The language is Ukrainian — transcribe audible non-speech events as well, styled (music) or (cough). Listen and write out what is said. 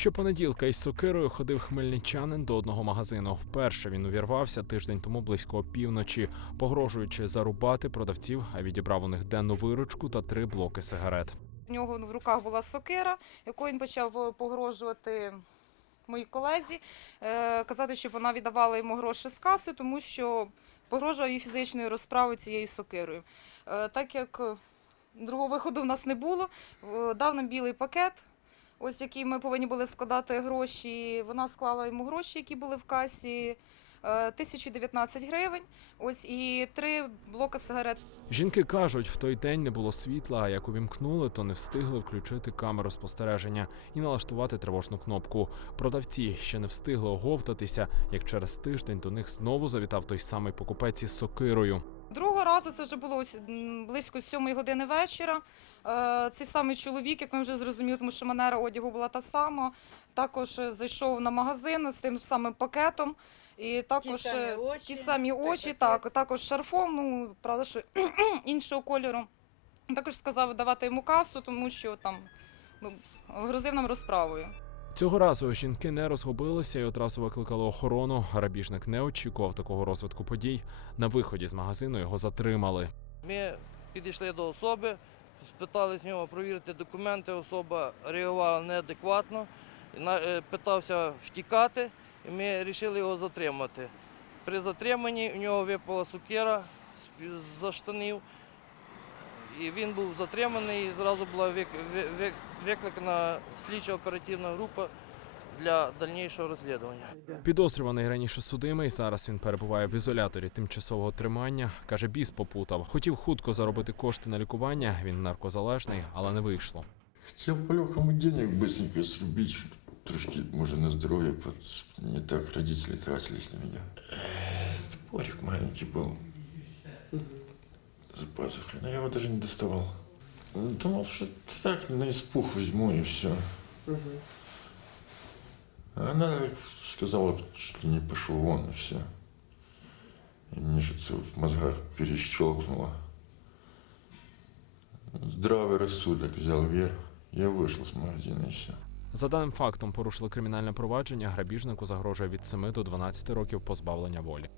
Щопонеділка із сокирою ходив хмельничанин до одного магазину. Вперше він увірвався тиждень тому близько опівночі, погрожуючи зарубати продавців, а відібрав у них денну виручку та три блоки сигарет. У нього в руках була сокира, якою він почав погрожувати моїй колезі, е, казати, що вона віддавала йому гроші з каси, тому що погрожував їй фізичною розправою цією сокирою. Е, Так як е, другого виходу в нас не було, е, дав нам білий пакет, ось який ми повинні були складати гроші. Вона склала йому гроші, які були в касі. е, 1019 гривень, ось і три блока сигарет Жінки кажуть, в той день не було світла, а як увімкнули, то не встигли включити камеру спостереження і налаштувати тривожну кнопку. Продавці ще не встигли оговтатися, як через тиждень до них знову завітав той самий покупець із сокирою. Другого разу це вже було ось, близько сьомої години вечора. Е, Цей самий чоловік, як ми вже зрозуміли, тому що манера одягу була та сама, також е, зайшов на магазин з тим самим пакетом. І також самі е, очі, ті самі очі, так, також шарфом, ну правда, що (clears throat) іншого кольору. Також сказав давати йому касу, тому що там ну, грозив нам розправою. Цього разу жінки не розгубилися і одразу викликали охорону. Грабіжник не очікував такого розвитку подій. На виході з магазину його затримали. Ми підійшли до особи, спитали з нього провірити документи. Особа реагувала неадекватно, е, питався втікати, і ми вирішили його затримати. При затриманні в нього випала сукера за штанів, і він був затриманий, і зразу була вик- ви- ви- викликана слідча оперативна група для дальнішого розслідування. Підозрюваний раніше судимий. Зараз він перебуває в ізоляторі тимчасового тримання. каже, біс попутав. Хотів хутко заробити кошти на лікування. Він наркозалежний, але не вийшло. Хотел по-легкому денег быстренько срубить, чтоб трошки, может, на здоровье, под- чтоб не так родители тратились на меня. Э, Топорик маленький был за пазухой, но я его даже не доставал. Думал, что так на испух возьму и все. А она сказала, что не пошел вон и все. И мне что-то в мозгах перещелкнуло. Здравый рассудок взял верх. Я вышел с магазина и все. За даним фактом порушили кримінальне провадження. Грабіжнику загрожує від 7 до 12 років позбавлення волі.